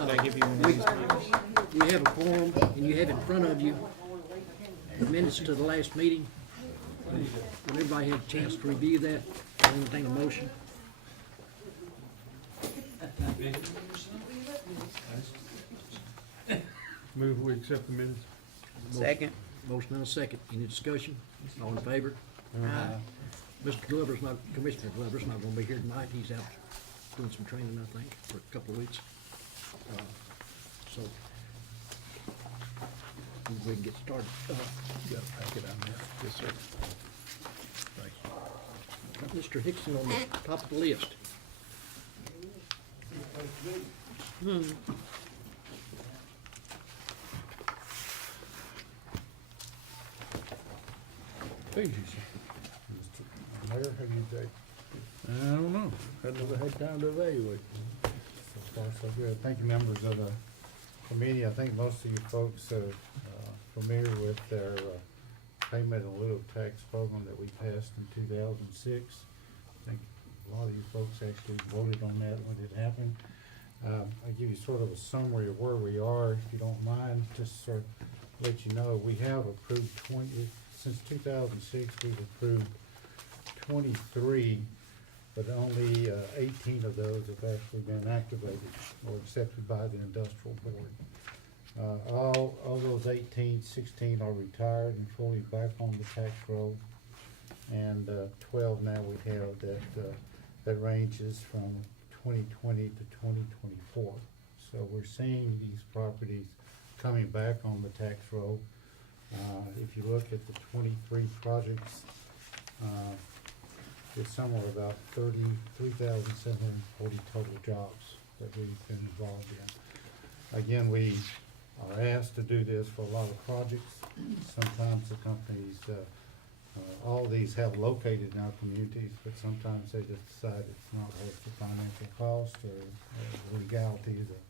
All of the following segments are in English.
Did I give you one of these? You have a form, and you have in front of you the minutes to the last meeting. When everybody had a chance to review that, I entertain a motion. Move we accept the minutes. Second. Motion and a second. Any discussion? All in favor? Mr. Glover's not, Commissioner Glover's not gonna be here tonight. He's out doing some training, I think, for a couple of weeks. So, we can get started. You got a packet on there. Yes, sir. Thank you. Got Mr. Hickson on the top of the list. Thank you, sir. Mr. Mayor, have you, Jake? I don't know. I never had time to evaluate. So far, so good. Thank you, members of the committee. I think most of you folks are familiar with their payment in lieu of tax program that we passed in 2006. I think a lot of you folks actually voted on that when it happened. I'll give you sort of a summary of where we are, if you don't mind, just sort of let you know. We have approved since 2006, we've approved 23, but only 18 of those have actually been activated or accepted by the industrial board. All those 18, 16 are retired and fully back on the tax roll, and 12 now we have that ranges from 2020 to 2024. So we're seeing these properties coming back on the tax roll. If you look at the 23 projects, it's somewhere about 33,740 total jobs that we've been involved in. Again, we are asked to do this for a lot of projects. Sometimes the companies, all these have located in our communities, but sometimes they just decide it's not worth the financial cost or the legalities of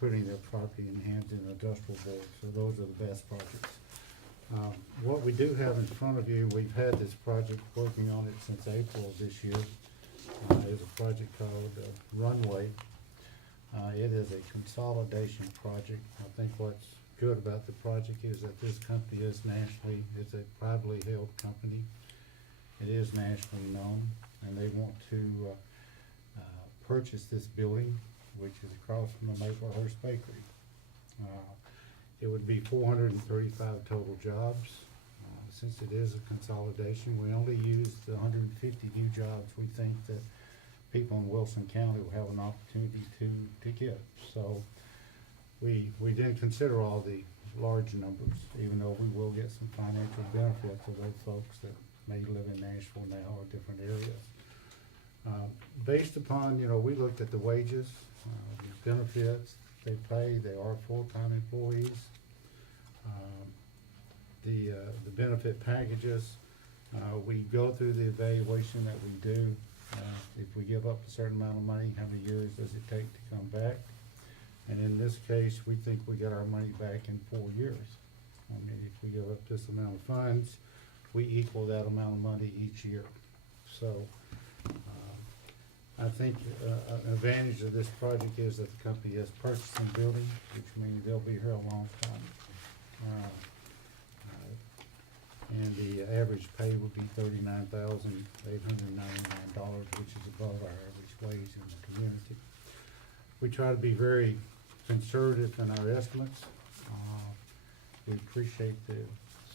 putting their property in the hands of an industrial board. So those are the best projects. What we do have in front of you, we've had this project working on it since April of this year. It's a project called Runway. It is a consolidation project. I think what's good about the project is that this company is it's a privately held company. It is nationally known, and they want to purchase this building, which is across from the Maplehurst Bakery. It would be 435 total jobs. Since it is a consolidation, we only use the 150 new jobs we think that people in Wilson County will have an opportunity to get. So we didn't consider all the large numbers, even though we will get some financial benefit to those folks that may live in Nashville now or different areas. Based upon, we looked at the wages, the benefits they pay. They are full-time employees. The benefit packages, we go through the evaluation that we do. If we give up a certain amount of money, how many years does it take to come back? And in this case, we think we get our money back in 4 years. I mean, if we give up this amount of funds, we equal that amount of money each year. So I think an advantage of this project is that the company is purchasing the building, which means they'll be here a long time. And the average pay would be $39,899, which is above our average wage in the community. We try to be very conservative in our estimates. We appreciate the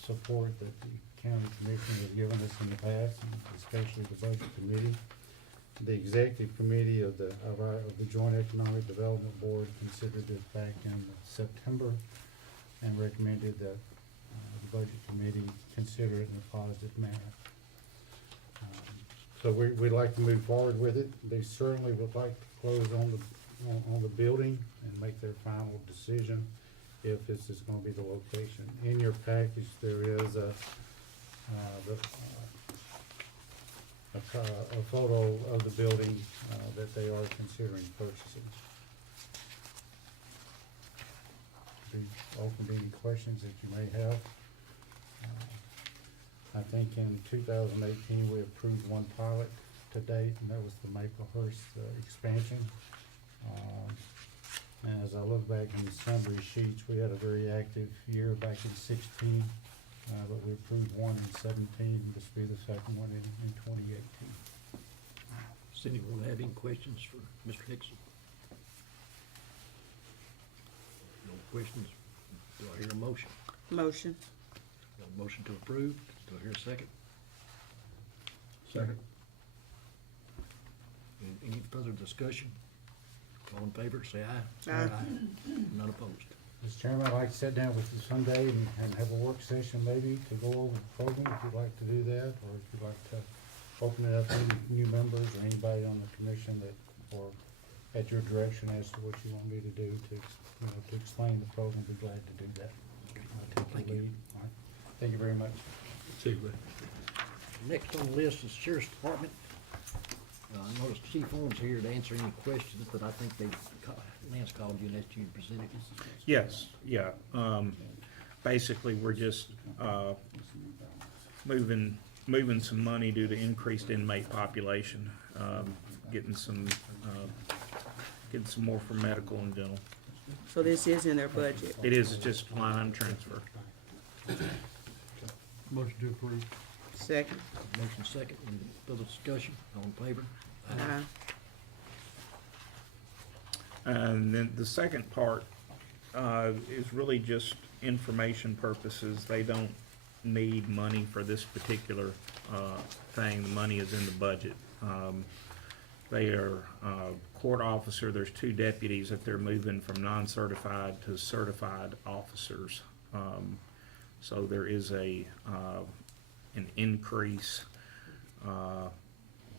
support that the county commission has given us in the past, and especially the budget committee. The executive committee of the Joint Economic Development Board considered this back in September and recommended that the budget committee consider it in a positive manner. So we'd like to move forward with it. They certainly would like to close on the building and make their final decision if this is going to be the location. In your package, there is a photo of the building that they are considering purchasing. Be open to any questions that you may have. I think in 2018 we approved one pilot to date, and that was the Maplehurst expansion. And as I look back in the summary sheets, we had a very active year back in 16, but we approved one in 17, this will be the second one in 2018. Does anyone have any questions for Mr. Nixon? No questions? Do I hear a motion? Motion. Got a motion to approve. Do I hear a second? Second. Any further discussion? All in favor, say aye. Aye. None opposed. Mr. Chairman, I'd like to sit down with you someday and have a work session maybe to go over the program, if you'd like to do that, or if you'd like to open it up to any new members or anybody on the commission that, or at your direction as to what you want me to do to, to explain the program, be glad to do that. I'll take Thank the you. lead. All right. Thank you very much. Next on the list is Sheriff's Department. I noticed Chief Owens here to answer any questions, but I think Lance called you and asked you to present it. Yes, yeah. Basically, we're just, moving some money due to increased inmate population, getting some more for medical and dental. So this is in their budget. It is just line item transfer. Motion to approve. Second. Motion second, any further discussion? All in favor? Aye. And then the second part, is really just information purposes. They don't need money for this particular, thing. The money is in the budget. They are, court officer, there's 2 deputies that they're moving from non-certified to certified officers. So there is an increase.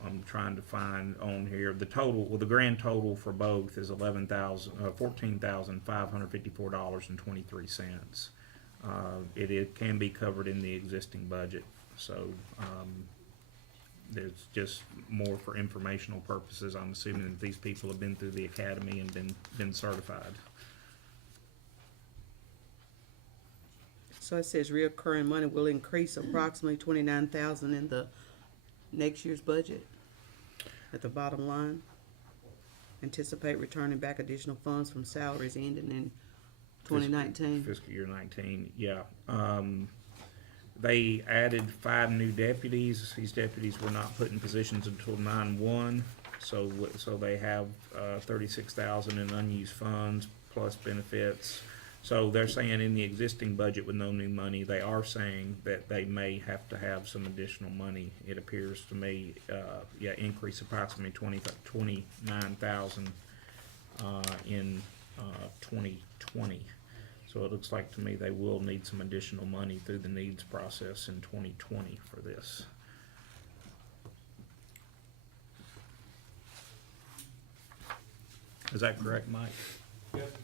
I'm trying to find on here, the total, well, the grand total for both is $14,554.23. It can be covered in the existing budget, so, there's just more for informational purposes. I'm assuming that these people have been through the academy and been certified. So it says reoccurring money will increase approximately 29,000 in the next year's budget. At the bottom line, anticipate returning back additional funds from salaries ending in 2019. Fiscal year 19, yeah. They added 5 new deputies. These deputies were not put in positions until 9/1, so they have 36,000 in unused funds plus benefits. So they're saying in the existing budget with no new money, they are saying that they may have to have some additional money. It appears to me, increase approximately 29,000 in 2020. So it looks like to me they will need some additional money through the needs process in 2020 for this. Is that correct, Mike? Yep.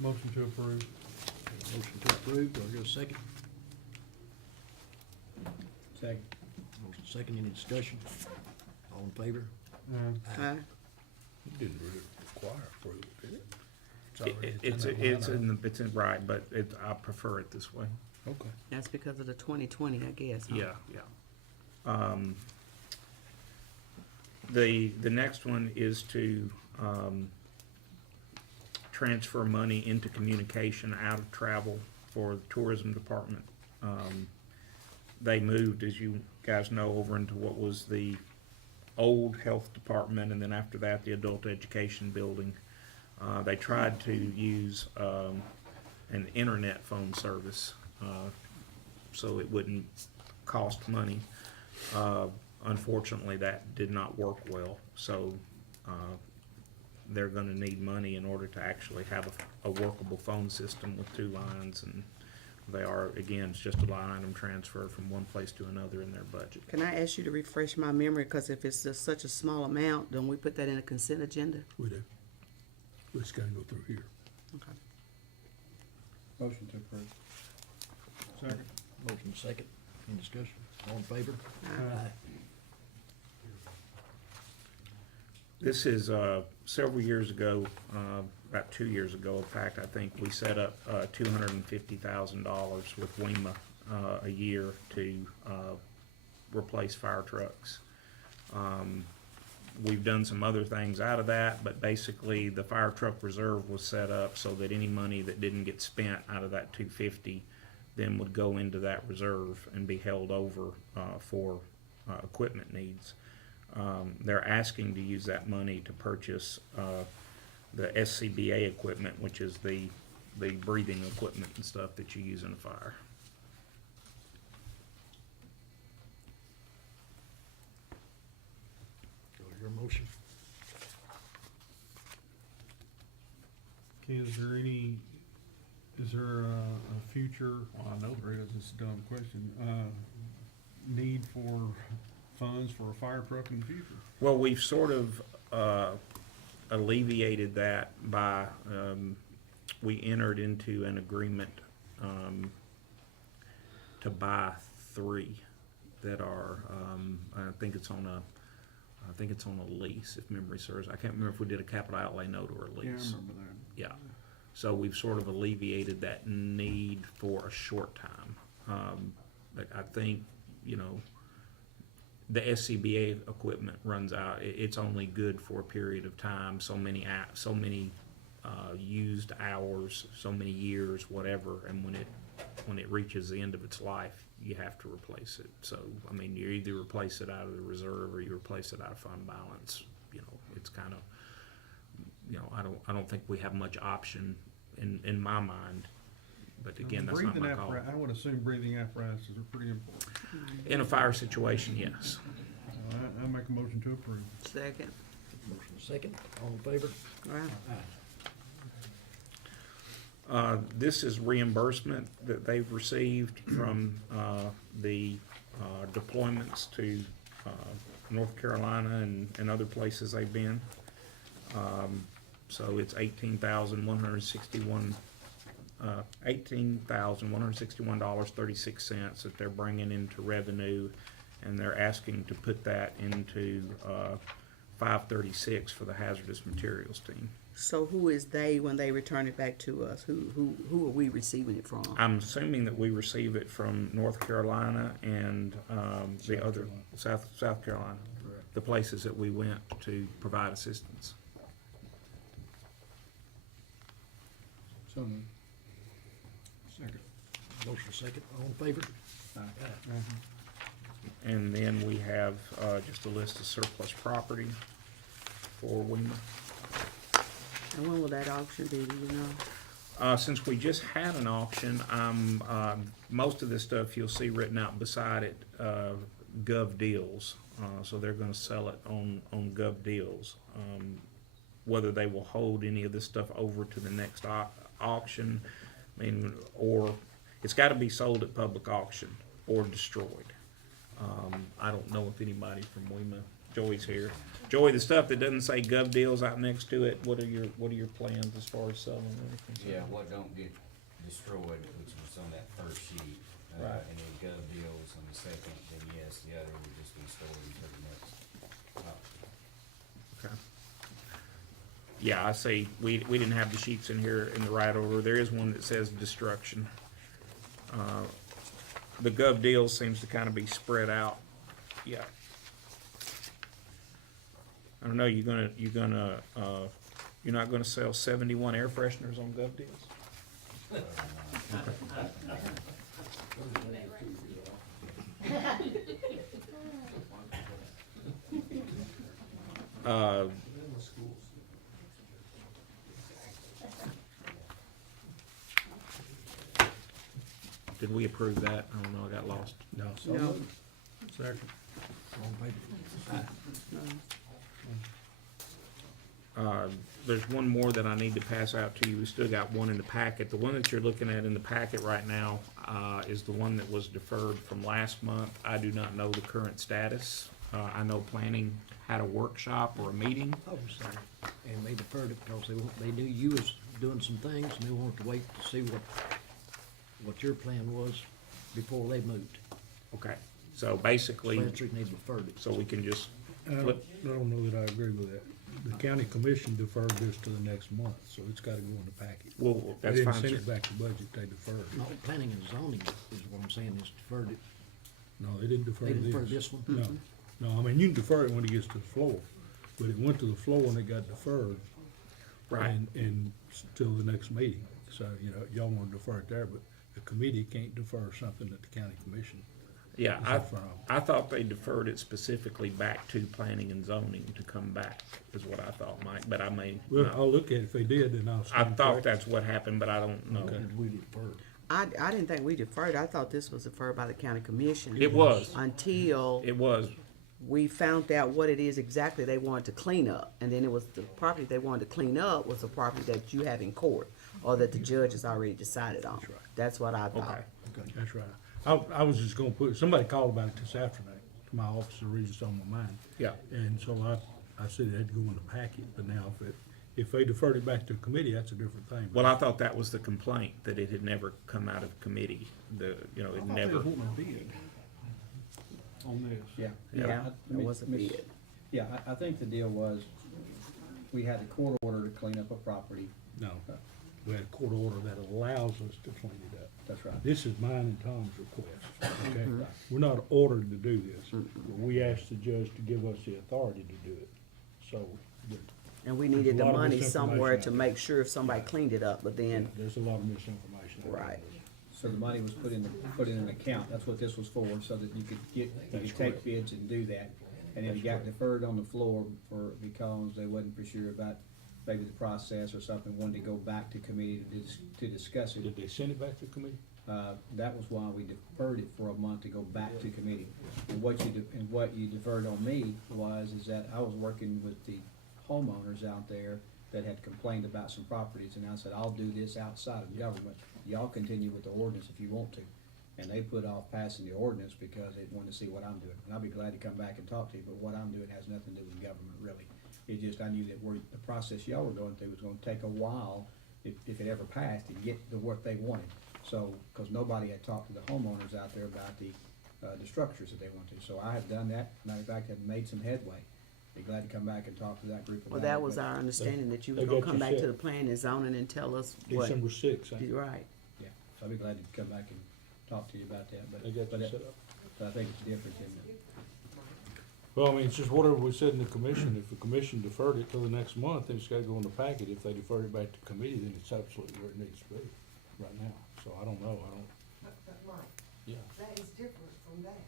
Motion to approve. Motion to approve, do I hear a second? Second. Motion second, any discussion? All in favor? Aye. It didn't really require approval, did it? It's in right, but I prefer it this way. Okay. That's because of the 2020, I guess. Huh? Yeah. The next one is to, transfer money into communication out of travel for the tourism department. They moved, as you guys know, over into what was the old health department, and then after that, the adult education building. They tried to use an internet phone service so it wouldn't cost money. Unfortunately, that did not work well, so they're going to need money in order to actually have a workable phone system with 2 lines, and they are, again, it's just a line item transfer from one place to another in their budget. Can I ask you to refresh my memory, because if it's just such a small amount, don't we put that in a consent agenda? We do. We just gotta go through here. Okay. Motion to approve. Second. Motion second, any discussion? All in favor? Aye. This is several years ago, about 2 years ago, in fact, I think we set up $250,000 with WEMA a year to replace fire trucks. We've done some other things out of that, but basically the fire truck reserve was set up so that any money that didn't get spent out of that 250 then would go into that reserve and be held over for equipment needs. They're asking to use that money to purchase the SCBA equipment, which is the breathing equipment and stuff that you use in a fire. So your motion? Okay, is there a future, well, I know there is, it's a dumb question, need for funds for a fire truck in the future? Well, we've sort of alleviated that by, we entered into an agreement to buy 3 that are, I think it's on a lease, if memory serves. I can't remember if we did a capital outlay note or a lease. Yeah, I remember that. Yeah, so we've sort of alleviated that need for a short time. But I think, you know, the SCBA equipment runs out. It's only good for a period of time, so many used hours, so many years, whatever, and when it reaches the end of its life, you have to replace it. So, I mean, you either replace it out of the reserve or you replace it out of fund balance. You know, it's kind of, you know, I don't think we have much option in my mind. But again, that's not my call. I would assume breathing apparatuses are pretty important. In a fire situation, yes. I make a motion to approve. Second. Motion second, all in favor? Right. This is reimbursement that they've received from the deployments to North Carolina and other places they've been. So it's $18,161.36 that they're bringing into revenue, and they're asking to put that into 536 for the hazardous materials team. So who is they when they return it back to us? Who are we receiving it from? I'm assuming that we receive it from North Carolina and the other South Carolina, the places that we went to provide assistance. So moved. Second. Motion second, all in favor? And then we have just a list of surplus property for WEMA. And when will that auction be, do you know? Since we just had an auction, most of this stuff you'll see written out beside it, Gov Deals. So they're gonna sell it on Gov Deals. Whether they will hold any of this stuff over to the next auction, I mean, or it's gotta be sold at public auction or destroyed. I don't know if anybody from WEMA, Joey's here. Joey, the stuff that doesn't say Gov Deals out next to it, what are your plans as far as selling it? Yeah, what don't get destroyed, which was on that first sheet. Right. And then Gov Deals on the second, then yes, the other would just be stored until the next. Okay. Yeah, I see, we didn't have the sheets in here in the right order. There is one that says destruction. The Gov Deals seems to kind of be spread out. Yeah. I don't know, you're not gonna sell 71 air fresheners on Gov Deals? Did we approve that? I don't know, I got lost. No. No. Second. All in favor? There's one more that I need to pass out to you. We still got one in the packet. The one that you're looking at in the packet right now is the one that was deferred from last month. I do not know the current status. I know planning had a workshop or a meeting. Oh, sorry. And they deferred it because they knew you was doing some things and they wanted to wait to see what your plan was before they moved. Okay, so basically, So that's the reason they deferred it. so we can just I don't know that I agree with that. The county commission deferred this to the next month, so it's gotta go in the packet. well, They that's didn't fine. send sir. it back to budget, they deferred. No, planning and zoning is what I'm saying, is deferred it. No, they didn't defer They this. deferred this one? No, I mean, you can defer it when it gets to the floor, but it went to the floor and it got deferred. Right. And till the next meeting, so, you know, y'all wanna defer it there, but the committee can't defer something that the county commission Yeah, is in front of. I thought they deferred it specifically back to planning and zoning to come back, is what I thought, Mike, but I may Well, not. I'll look at it, if they did, then I'll I stand thought corrected. that's what happened, but I don't know. Okay. We deferred. I didn't think we deferred. I thought this was deferred by the county commission. It was, Until it was, we found out what it is exactly they wanted to clean up. And then it was the property they wanted to clean up was the property that you have in court, or that the judge has already decided on. right. That's what I thought. okay. That's right. I was just gonna put, somebody called about it this afternoon to my office, the reason it's on my mind. Yeah, And so I said it had to go in the packet, but now if they deferred it back to the committee, that's a different thing. well, I thought that was the complaint, that it had never come out of committee, it I thought they never. was wanting a bid on this. Yeah. Yeah, I it mean, was a Miss- bid. Yeah, I think the deal was, we had a court order to clean up a property, No, we had a court order that allows us to clean it up. that's right. This is mine and Tom's request, okay? We're not ordered to do this. We asked the judge to give us the authority to do it. So, And we needed the There's a lot of money somewhere misinformation to out make sure if somebody cleaned it up, but then, there's a lot of misinformation. out there. Right. So the money was put in an account, that's what this was for, so that you That's could correct. take bids and do that. And then it got deferred on the floor because they wasn't for sure about maybe the process or something, wanted to go back to committee to discuss it. Did they send it back to committee? That was why we deferred it for a month to go back to committee. And what you deferred on me is that I was working with the homeowners out there that had complained about some properties, and I said, I'll do this outside of government. Y'all continue with the ordinance if you want to. And they put off passing the ordinance because they wanted to see what I'm doing. And I'll be glad to come back and talk to you, but what I'm doing has nothing to do with government, really. It's just, I knew that the process y'all were going through was gonna take a while, if it ever passed, to get to what they wanted. So, cause nobody had talked to the homeowners out there about the structures that they want to. So I have done that, matter of fact, have made some headway. Be glad to come back and talk to that group about well, it. that was but- our understanding, that you They was gonna got come you back to set. the planning and zoning and tell us what. December sixth, You're right. Yeah, so I'll be glad to come back and talk to you about that, but, they got you but set up. I think it's different in the, Well, I mean, it's just whatever we said in the commission. If the commission deferred it till the next month, then it's gotta go in the packet. If they defer it back to committee, then it's absolutely where it needs to be right now. So I don't know, But Mike, yeah. that is different from that.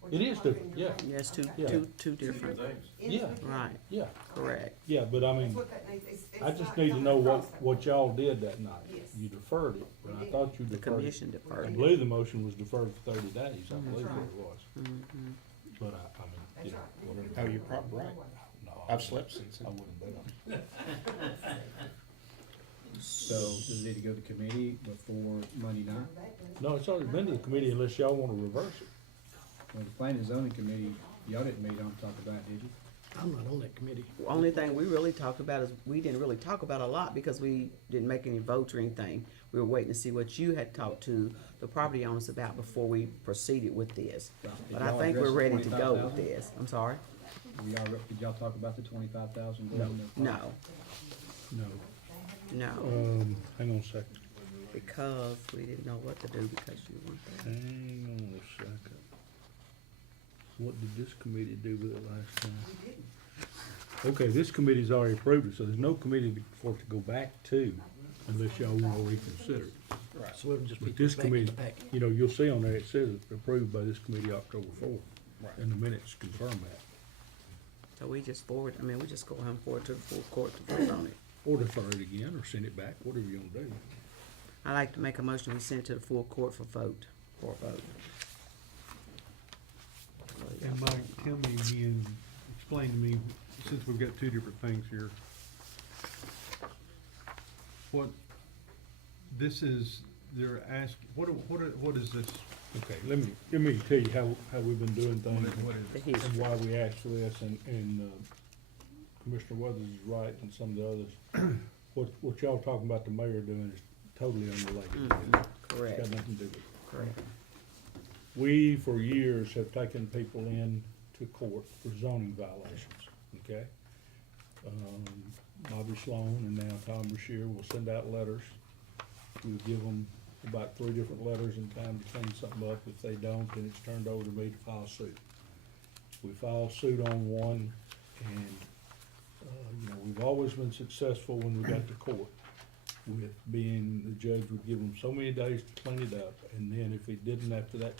What It you're is talking different, yeah. about. Yes, two Yeah. two different, Yeah. right, Yeah, correct. yeah, but I That's mean, what that needs, it's I just not need to coming know across that what way. y'all did that night. Yes. You deferred it, but I thought you The deferred it. commission deferred I it. believe the motion was deferred for 30 days, I believe right. what it was. Mhm. But I mean, That's you know, right. whatever. Oh, you're probably right. No, I've slept since I then. wouldn't bet on it. so does it need to go to committee before Monday night? No, it's already been to the committee unless y'all wanna reverse it. Well, the planning and zoning committee, y'all didn't meet on to talk about, did you? I'm not on that committee. The only thing we really talked about is, we didn't really talk about a lot because we didn't make any votes or anything. We were waiting to see what you had talked to the property owners about before we proceeded with this. Right. Did But I y'all think we're address the ready to go with 25,000? this. I'm sorry? Did y'all talk about the 25,000? No. No, No. no, Hang on a second. because we didn't know what to do because you weren't there. Hang on a second. What did this committee do with it last time? Okay, this committee's already approved it, so there's no committee for it to go back to unless y'all wanna reconsider it. Right. So it'll just be But this put back in the committee, packet. you know, you'll see on there, it says it's approved by this committee October 4th. Right. And the minutes confirm that. So we just forward, I mean, we just go ahead and forward to the full court to vote on it. Or defer it again, or send it back, whatever you wanna do. I'd like to make a motion, we send it to the full court for vote, for a vote. And Mike, tell me again, explain to me, since we've got two different things here. What, this is, they're asking, what is this? Okay, let me tell you how we've been doing things What is The it? history. and why we asked for this, and Commissioner Weathers is right, and some of the others. What y'all talking about the mayor doing is totally unrelated. Mhm, It's correct, got nothing to do with it. correct. We, for years, have taken people in to court for zoning violations, okay? Bobby Sloan and now Tom Brashear will send out letters. We'll give them about 3 different letters in time to clean something up. If they don't, then it's turned over to me to file suit. We file suit on one, and, you know, we've always been successful when we got to court with being, the judge would give them so many days to clean it up, and then if he didn't after that,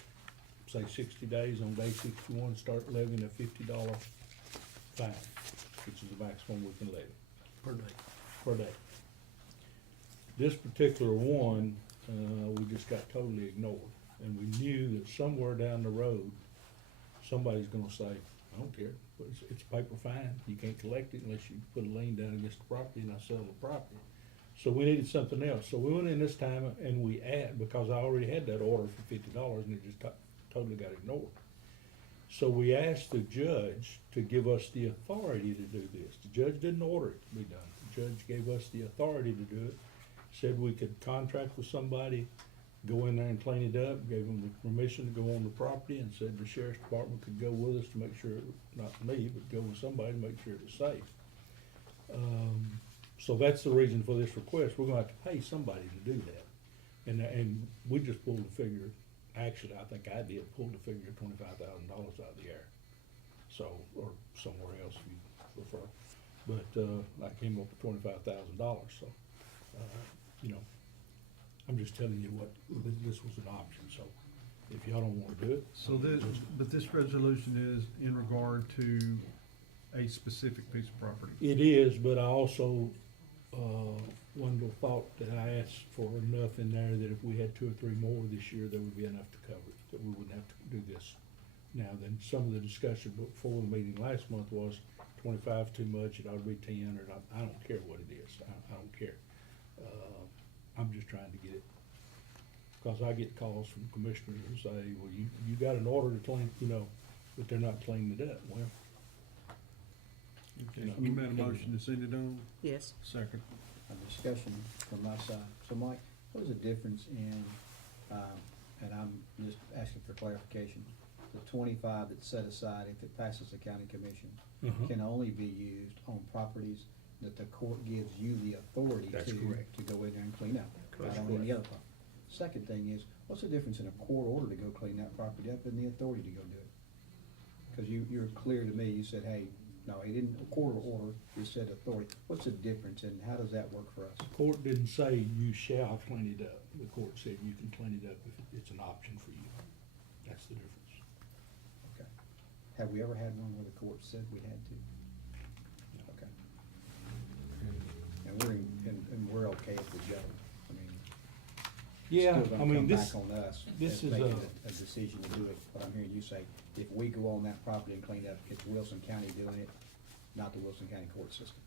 say 60 days, on day 61, start levying a $50 fine, which is the maximum we can levy Per day. per day. This particular one, we just got totally ignored, and we knew that somewhere down the road, somebody's gonna say, I don't care, but it's a paper fine, you can't collect it unless you put a lien down against the property and I sell the property. So we needed something else, so we went in this time and we because I already had that order for $50 and it just totally got ignored. So we asked the judge to give us the authority to do this. The judge didn't order it to be done. The judge gave us the authority to do it, said we could contract with somebody, go in there and clean it up, gave them the permission to go on the property, and said the sheriff's department could go with us to make sure, not me, but go with somebody to make sure it was safe. So that's the reason for this request. We're gonna have to pay somebody to do that. And we just pulled the figure, actually, I think I did, pulled the figure of $25,000 out of the air. So, or somewhere else if you prefer. But, I came up with $25,000, so, you know, I'm just telling you what, this was an option, so if y'all don't wanna do it. So this resolution is in regard to a specific piece of property. It is, but I also, one thought that I asked for enough in there that if we had 2 or 3 more this year, there would be enough to cover it, that we wouldn't have to do this. Now, then, some of the discussion before the meeting last month was 25 too much, it ought to be 10, or I don't care what it is, I don't care. I'm just trying to get it, cause I get calls from commissioners who say, well, you got an order to clean, you know, but they're not cleaning it up. Well, Okay, you made a motion to send it on, Yes. second. A discussion from my side. So Mike, what is the difference in, and I'm just asking for clarification, the 25 that's set aside if it passes the county commission can only be used on properties that the court gives you the authority That's to correct. go in there and clean up, That's not on any correct. other property. Second thing is, what's the difference in a court order to go clean that property up and the authority to go do it? Cause you're clear to me, you said, hey, no, he didn't, a court order, you said authority. What's the difference and how does that work for us? The court didn't say you shall clean it up. The court said you can clean it up if it's an option for you. That's the difference. Okay. Have we ever had one where the court said we had to? Okay. And we're okay if we go. I mean, Yeah, still I gonna mean, come this, back on us this as is making a decision to do it. But I'm hearing you say, if we go on that property and clean up, it's Wilson County doing it, not the Wilson County court system.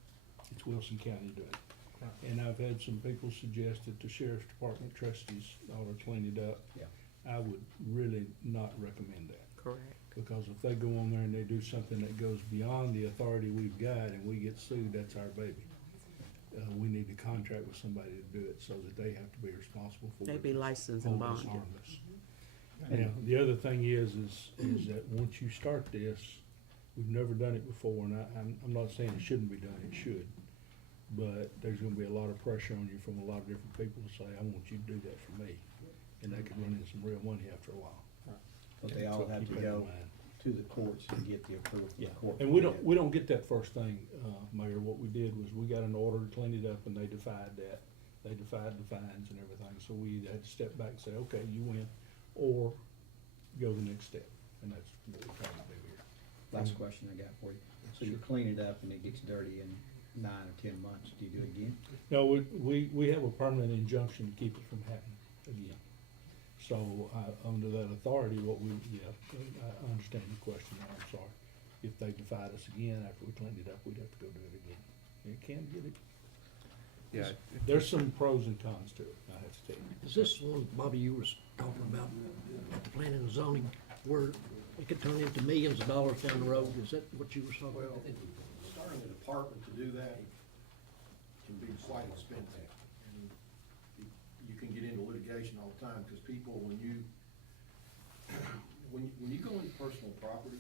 it's Wilson County doing it. And I've had some people suggest that the sheriff's department trustees ought to clean it up. Yeah. I would really not recommend that. Correct. Because if they go on there and they do something that goes beyond the authority we've got and we get sued, that's our baby. We need to contract with somebody to do it so that they have to be responsible for it. They be licensed and Hold us bonded. harmless. Now, the other thing is that once you start this, we've never done it before, and I'm not saying it shouldn't be done, it should. But there's gonna be a lot of pressure on you from a lot of different people to say, I want you to do that for me. And they could run in some real money after a while. But they all So have keep to that in go mind. to the courts to get the approval from the court. And we don't get that first thing, Mayor. What we did was we got an order to clean it up and they defied that. They defied the fines and everything, so we either had to step back and say, okay, you win, or go the next step. And that's what we're trying to do here. Last question I got for you. So you clean it up and it gets dirty in 9 or 10 months. Do you do it again? No, we have a permanent injunction to keep it from happening again. So, under that authority, I understand your question now, I'm sorry. If they defied us again after we cleaned it up, we'd have to go do it again. It can get it. Yeah. There's some pros and cons to it, I have to tell you. Is this one, Bobby, you was talking about at the planning and zoning, where it could turn into millions of dollars down the road? Is that what you were talking Well, about? starting a department to do that can be quite expensive. And you can get into litigation all the time, because people, when you go into personal property,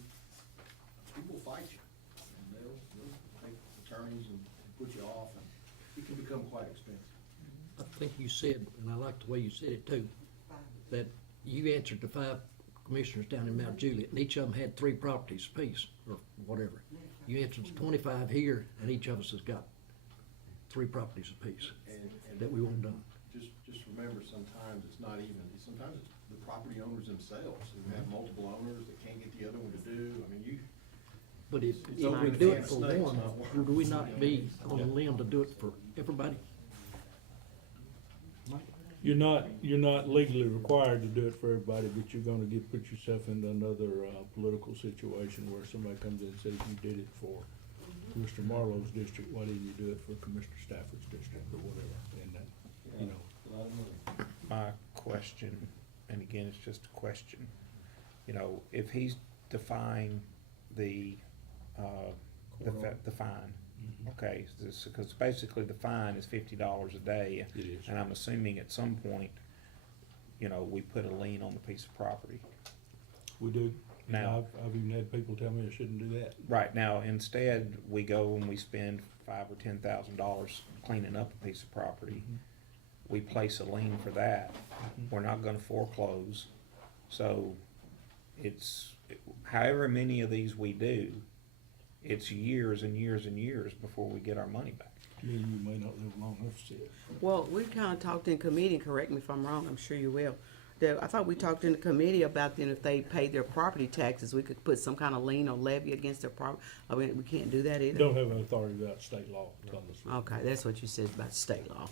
people fight you. And they'll take attorneys and put you off, and it can become quite expensive. I think you said, and I like the way you said it too, that you answered to 5 commissioners down in Mount Juliet, and each of them had 3 properties apiece, or whatever. You answered to 25 here, and each of us has got 3 properties apiece And that we want done. just remember, sometimes it's not even, sometimes it's the property owners themselves, who have multiple owners that can't get the other one to do, I mean, you, But if It's we open do can it of for snakes, one, not one. would we not be on a limb to do it for everybody? You're not legally required to do it for everybody, but you're gonna put yourself into another, political situation where somebody comes in and says, you did it for Mr. Marlowe's district, why didn't you do it for Commissioner Stafford's district or whatever, and that, you know. My question, and again, it's just a question, you know, if he's defying the fine, okay, because basically the fine is $50 a day. It is. And I'm assuming at some point, you know, we put a lien on the piece of property. We do. Now- I've even had people tell me I shouldn't do that. Right, now, instead, we go and we spend $5,000 or $10,000 cleaning up a piece of property. We place a lien for that. We're not gonna foreclose. So it's, however many of these we do, it's years and years and years before we get our money back. Me and you may not live long enough to see it. Well, we kinda talked in committee, correct me if I'm wrong, I'm sure you will. I thought we talked in the committee about then if they paid their property taxes, we could put some kind of lien or levy against their property. I mean, we can't do that either. Don't have an authority without state law telling us. Okay, that's what you said about state law.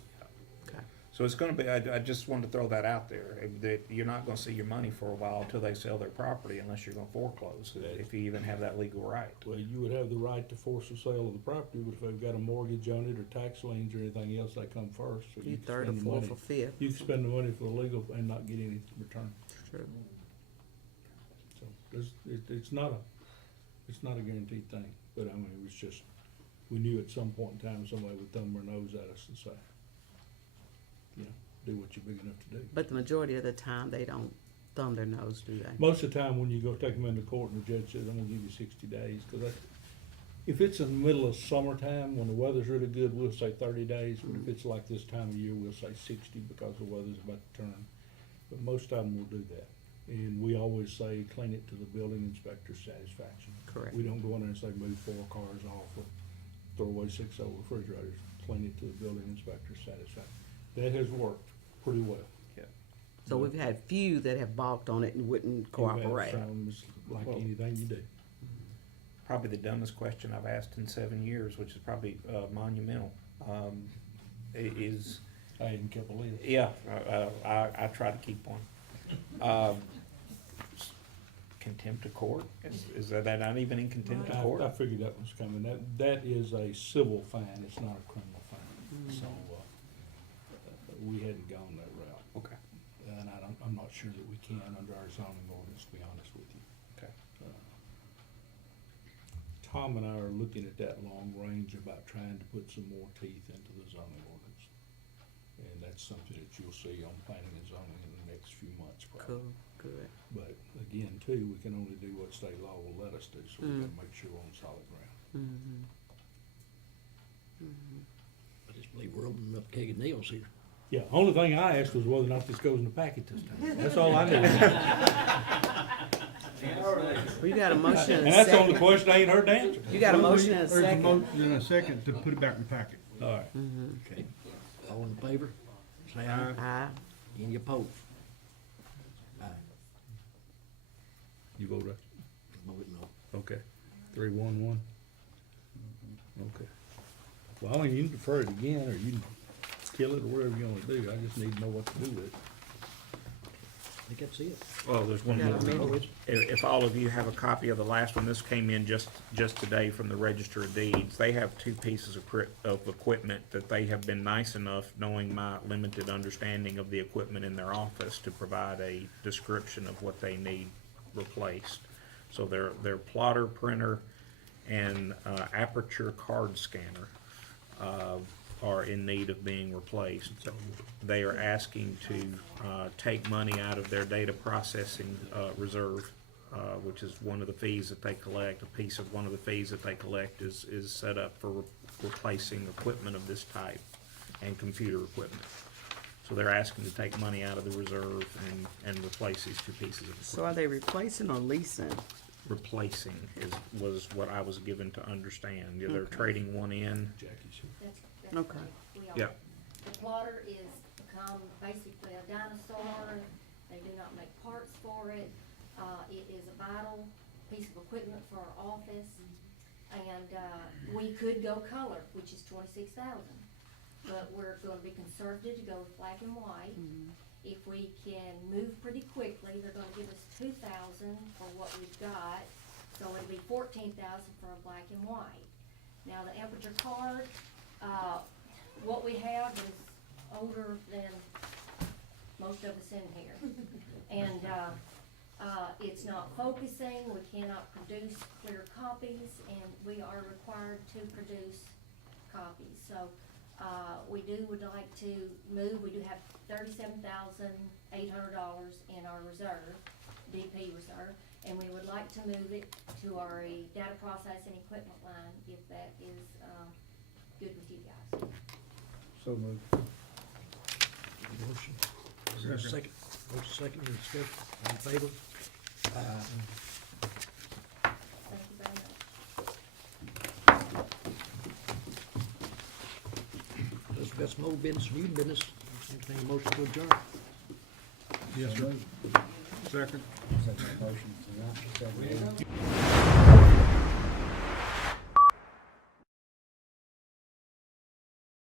Okay. So it's gonna be, I just wanted to throw that out there, that you're not gonna see your money for a while until they sell their property unless you're gonna foreclose, if you even have that legal right. Well, you would have the right to force the sale of the property, but if they've got a mortgage on it or tax liens or anything else, they come first. So You can third or spend the fourth money. or fifth, You can spend the money for the legal and not get any return. true. So it's not a guaranteed thing, but I mean, it was just, we knew at some point in time somebody would thumb their nose at us and say, you know, do what you're big enough to do. But the majority of the time, they don't thumb their nose, do they? Most of the time, when you go take them into court and the judge says, I'm gonna give you 60 days, cause if it's in the middle of summertime, when the weather's really good, we'll say 30 days, but if it's like this time of year, we'll say 60 because the weather's about to turn. But most of them will do that, and we always say, clean it to the building inspector's satisfaction. Correct. We don't go in there and say, move 4 cars off, or throw away 6 old refrigerators, clean it to the building inspector's satisfaction. That has worked pretty well. So we've had few that have balked on it and wouldn't You have cooperate. some, it's like Well- anything you do. Probably the dumbest question I've asked in 7 years, which is probably monumental, is, I hadn't kept a list. yeah, I try to keep one. Contempt of court, is that not even in contempt of I court? figured that was coming. That is a civil fine, it's not a criminal fine. So, we hadn't gone that route. Okay, And I'm not sure that we can under our zoning ordinance, to be honest with you. okay. Tom and I are looking at that long range about trying to put some more teeth into the zoning ordinance. And that's something that you'll see on planning and zoning in the next few months probably. Cool, good. But again, too, we can only do what state law will let us do, so we gotta make sure we're on solid ground. Mm-hmm. I just believe we're opening up a keg of nails here. Yeah, only thing I asked was whether or not this goes in the packet this time. That's all I knew. Well, you got a motion And and a that's the only second. question I ain't heard the answer. You got a motion and a There's a second. motion and a second to put it back in the packet. All right. Okay. All in favor? Say aye. Aye. Any opposed? Aye. You vote right? Vote no. Okay. 3-1-1. Okay. Well, I mean, you can defer it again, or you can kill it, or whatever you wanna do. I just need to know what to do with it. I think that's it. Well, there's one Yeah, more. I mean, If all of you have a copy of the last one, this came in just today from the Register of Deeds. They have 2 pieces of equipment that they have been nice enough, knowing my limited understanding of the equipment in their office, to provide a description of what they need replaced. So their plotter printer and aperture card scanner are in need of being replaced. They are asking to take money out of their data processing reserve, which is one of the fees that they collect. A piece of one of the fees that they collect is set up for replacing equipment of this type and computer equipment. So they're asking to take money out of the reserve and replace these two pieces of So are equipment. they replacing or leasing? Replacing was what I was given to understand. Yeah, they're Okay. trading one in. That's Okay. correct. We are. Yeah. The plotter is become basically a dinosaur. They do not make parts for it. It is a vital piece of equipment for our office. And, we could go color, which is 26,000. But we're gonna be conservative to go with black and white. If we can move pretty quickly, they're gonna give us 2,000 for what we've got. So it'll be 14,000 for a black and white. Now, the Aperture card, what we have is older than most of us in here. And, it's not focusing, we cannot produce clear copies, and we are required to produce copies. So, would like to move, we do have $37,800 in our reserve, DP reserve, and we would like to move it to our data processing equipment line, if that is, good with you guys. So moved. Motion. Is there a second? Motion second, any discussion? All in favor? Thank you very much. Let's some old business, new business. Entertain a motion to adjourn. Yes, So sir. moved. Second. Second motion, so not, second.